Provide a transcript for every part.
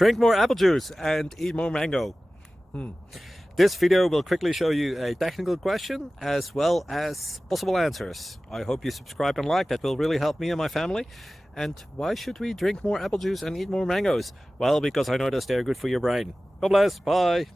Drink more apple juice and eat more mango. This video will quickly show you a technical question as well as possible answers. I hope you subscribe and like, that will really help me and my family. And why should we drink more apple juice and eat more mangoes? Well, because I noticed they're good for your brain. God bless, bye.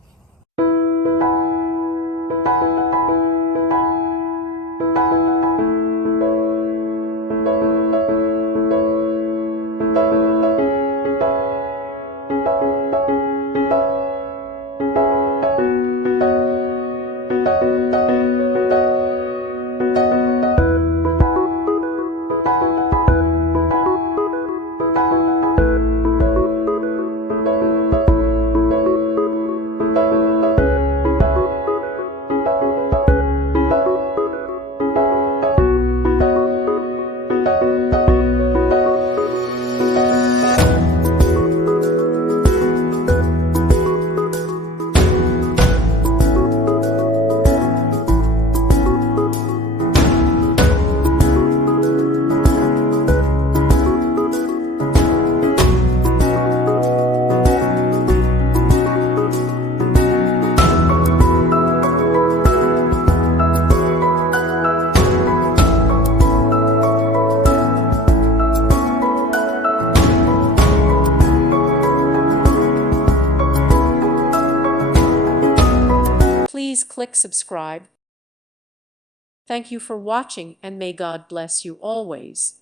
Please click subscribe. Thank you for watching, and may God bless you always.